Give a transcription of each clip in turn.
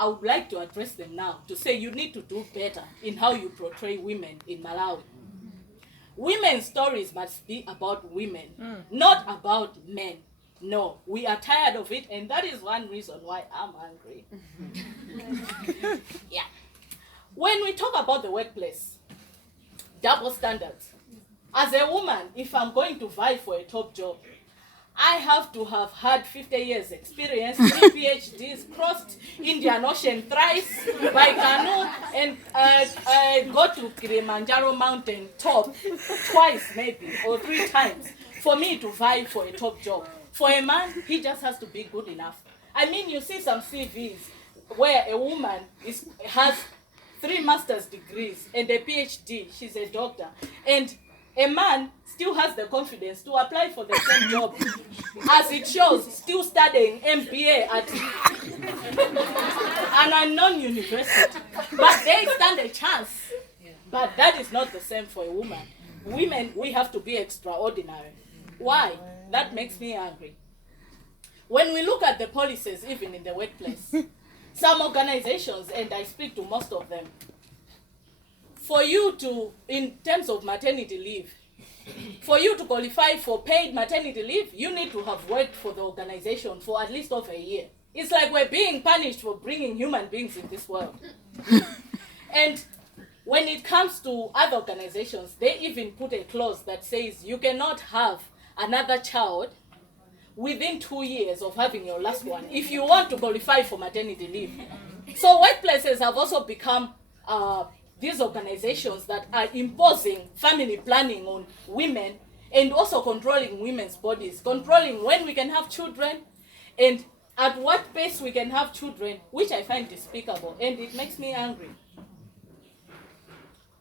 I would like to address them now to say you need to do better in how you portray women in Malawi. Women's stories must be about women, not about men. No, we are tired of it, and that is one reason why I'm angry. Yeah. When we talk about the workplace, double standards. As a woman, if I'm going to vie for a top job, I have to have had 50 years experience, 3 PhDs, crossed Indian Ocean thrice by canoe, and go to Kilimanjaro mountain top twice maybe, or 3 times, for me to vie for a top job. For a man, he just has to be good enough. I mean, you see some CVs where a woman has 3 master's degrees and a PhD, she's a doctor, and a man still has the confidence to apply for the same job, as it shows, still studying MBA at an unknown university. But they stand a chance. But that is not the same for a woman. Women, we have to be extraordinary. Why? That makes me angry. When we look at the policies, even in the workplace, some organizations, and I speak to most of them, for you to, in terms of maternity leave, for you to qualify for paid maternity leave, you need to have worked for the organization for at least over a year. It's like we're being punished for bringing human beings in this world. And when it comes to other organizations, they even put a clause that says you cannot have another child within 2 years of having your last one if you want to qualify for maternity leave. So workplaces have also become these organizations that are imposing family planning on women and also controlling women's bodies, controlling when we can have children and at what pace we can have children, which I find despicable, and it makes me angry.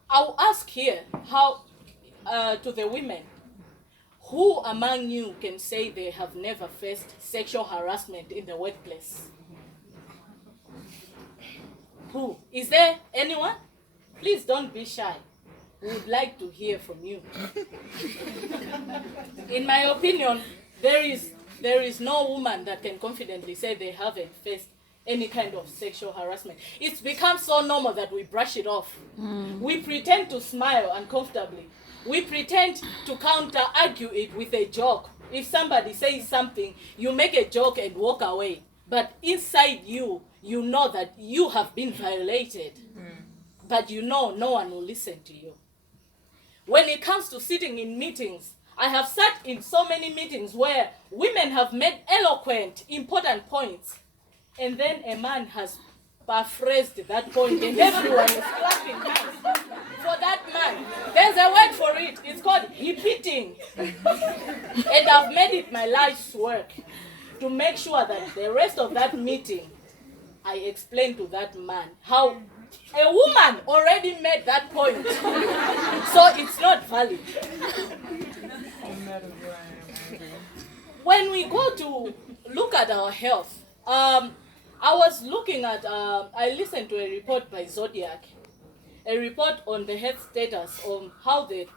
I'll ask here how to the women, who among you can say they have never faced sexual harassment in the workplace? Who? Is there anyone? Please don't be shy. We would like to hear from you. In my opinion, there is no woman that can confidently say they haven't faced any kind of sexual harassment. It's become so normal that we brush it off. We pretend to smile uncomfortably. We pretend to counter-argue it with a joke. If somebody says something, you make a joke and walk away. But inside you, you know that you have been violated. But you know no one will listen to you. When it comes to sitting in meetings, I have sat in so many meetings where women have made eloquent, important points, and then a man has paraphrased that point and everyone is clapping hands for that man. There's a word for it. It's called repeating. And I've made it my life's work to make sure that the rest of that meeting, I explain to that man how a woman already made that point. So it's not valid. When we go to look at our health, I was looking at, I listened to a report by Zodiac, a report on the health status, on how the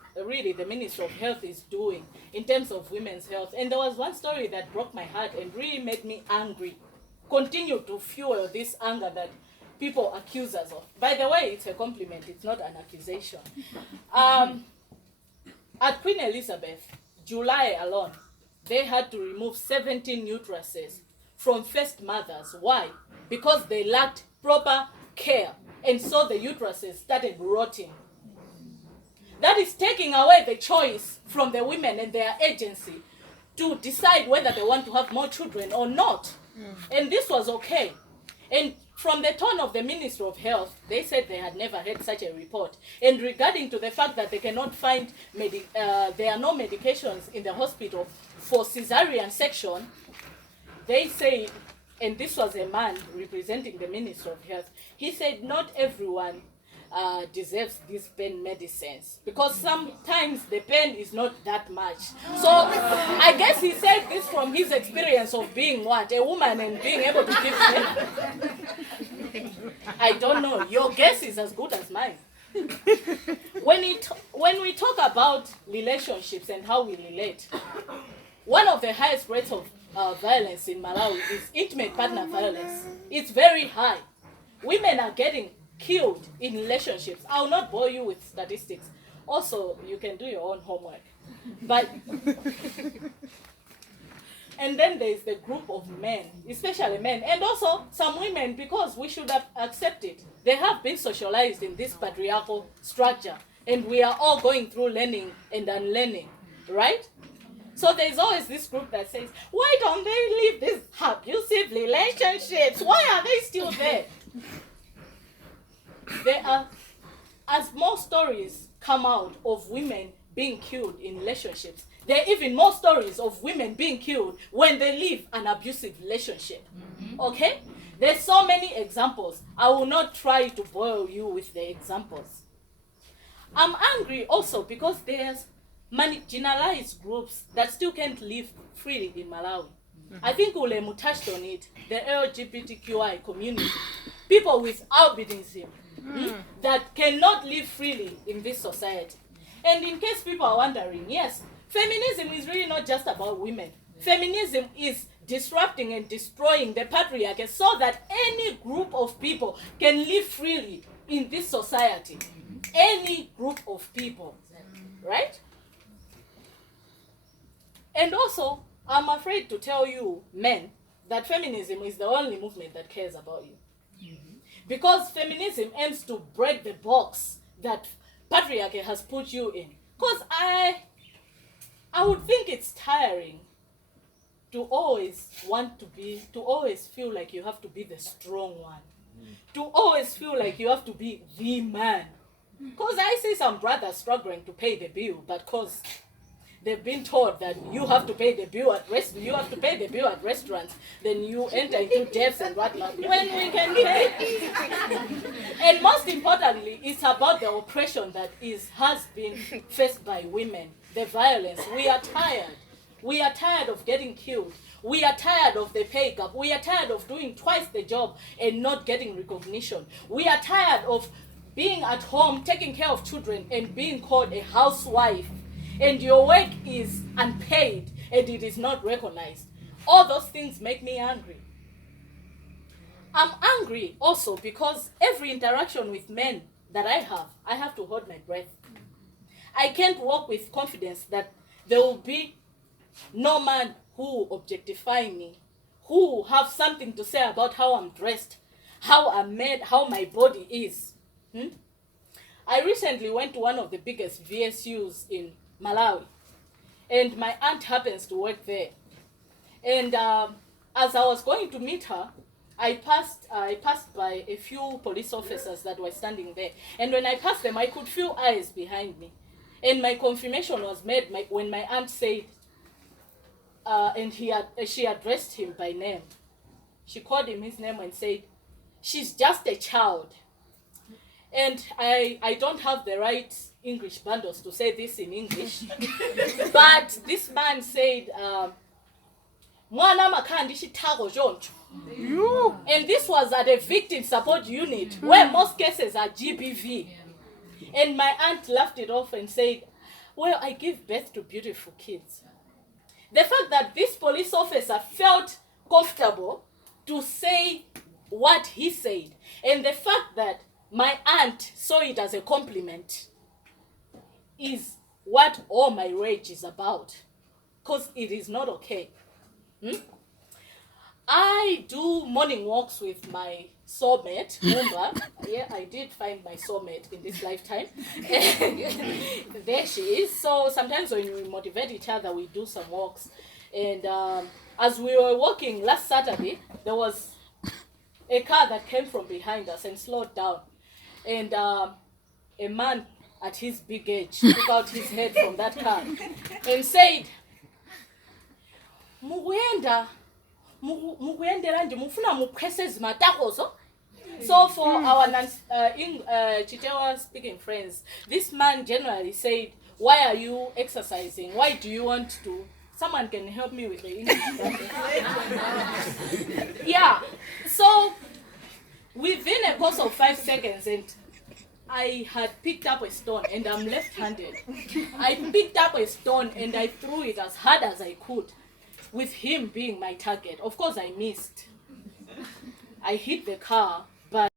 Ministry of Health is doing in terms of women's health. And there was one story that broke my heart and really made me angry, continue to fuel this anger that people accuse us of. By the way, it's a compliment, it's not an accusation. At Queen Elizabeth, July alone, they had to remove 17 uteruses from first mothers. Why? Because they lacked proper care, and so the uteruses started rotting. That is taking away the choice from the women and their agency to decide whether they want to have more children or not. And this was okay. And from the tone of the Ministry of Health, they said they had never heard such a report. And regarding to the fact that they cannot find, there are no medications in the hospital for cesarean section, they say, and this was a man representing the Ministry of Health, he said not everyone deserves these pain medicines, because sometimes the pain is not that much. So I guess he said this from his experience of being what? A woman and being able to give birth. I don't know. Your guess is as good as mine. When we talk about relationships and how we relate, one of the highest rates of violence in Malawi is intimate partner violence. It's very high. women are getting killed in relationships. I will not bore you with statistics. Also, you can do your own homework. But and then there is the group of men, especially men, and also some women, because we should have accepted. They have been socialized in this patriarchal structure, and we are all going through learning and unlearning, right? So there's always this group that says, why don't they leave these abusive relationships? Why are they still there? There are, as more stories come out of women being killed in relationships, there are even more stories of women being killed when they leave an abusive relationship. Okay? There's so many examples. I will not try to bore you with the examples. I'm angry also because there's marginalized groups that still can't live freely in Malawi. I think Ulemu touched on it, the LGBTQI community. People with albinism that cannot live freely in this society. And in case people are wondering, yes, feminism is really not just about women. Feminism is disrupting and destroying the patriarchy so that any group of people can live freely in this society. Any group of people, right? And also, I'm afraid to tell you, men, that feminism is the only movement that cares about you. Because feminism aims to break the box that patriarchy has put you in. Because I would think it's tiring to always feel like you have to be the strong one. To always feel like you have to be the man. Because I see some brothers struggling to pay the bill, but because they've been told that you have to pay the bill at restaurants, then you enter into debts and whatnot. When we can pay. And most importantly, it's about the oppression that has been faced by women, the violence. We are tired. We are tired of getting killed. We are tired of the pay gap. We are tired of doing twice the job and not getting recognition. We are tired of being at home, taking care of children, and being called a housewife. And your work is unpaid and it is not recognized. All those things make me angry. I'm angry also because every interaction with men that I have to hold my breath. I can't walk with confidence that there will be no man who will objectify me, who will have something to say about how I'm dressed, how I'm made, how my body is. I recently went to one of the biggest VSUs in Malawi, and my aunt happens to work there. And as I was going to meet her, I passed by a few police officers that were standing there. And when I passed them, I could feel eyes behind me. And my confirmation was made when my aunt said, and she addressed him by name. She called him his name and said, "She's just a child." And I don't have the right English bundles to say this in English. But this man said, "Mwana makhandi shithako joncho." And this was at a victim support unit where most cases are GBV. And my aunt laughed it off and said, "Well, I give birth to beautiful kids." The fact that this police officer felt comfortable to say what he said, and the fact that my aunt saw it as a compliment, is what all my rage is about. Because it is not okay. I do morning walks with my soulmate, Mumba. Yeah, I did find my soulmate in this lifetime. There she is. So sometimes when we motivate each other, we do some walks. And as we were walking last Saturday, there was a car that came from behind us and slowed down. And a man at his big age took out his head from that car and said, So for our Chichewa speaking friends, this man generally said, "Why are you exercising? Why do you want to?" Someone can help me with the English. Yeah. So within a course of 5 seconds, and I had picked up a stone, and I'm left-handed. I picked up a stone and I threw it as hard as I could, with him being my target. Of course, I missed. I hit the car, but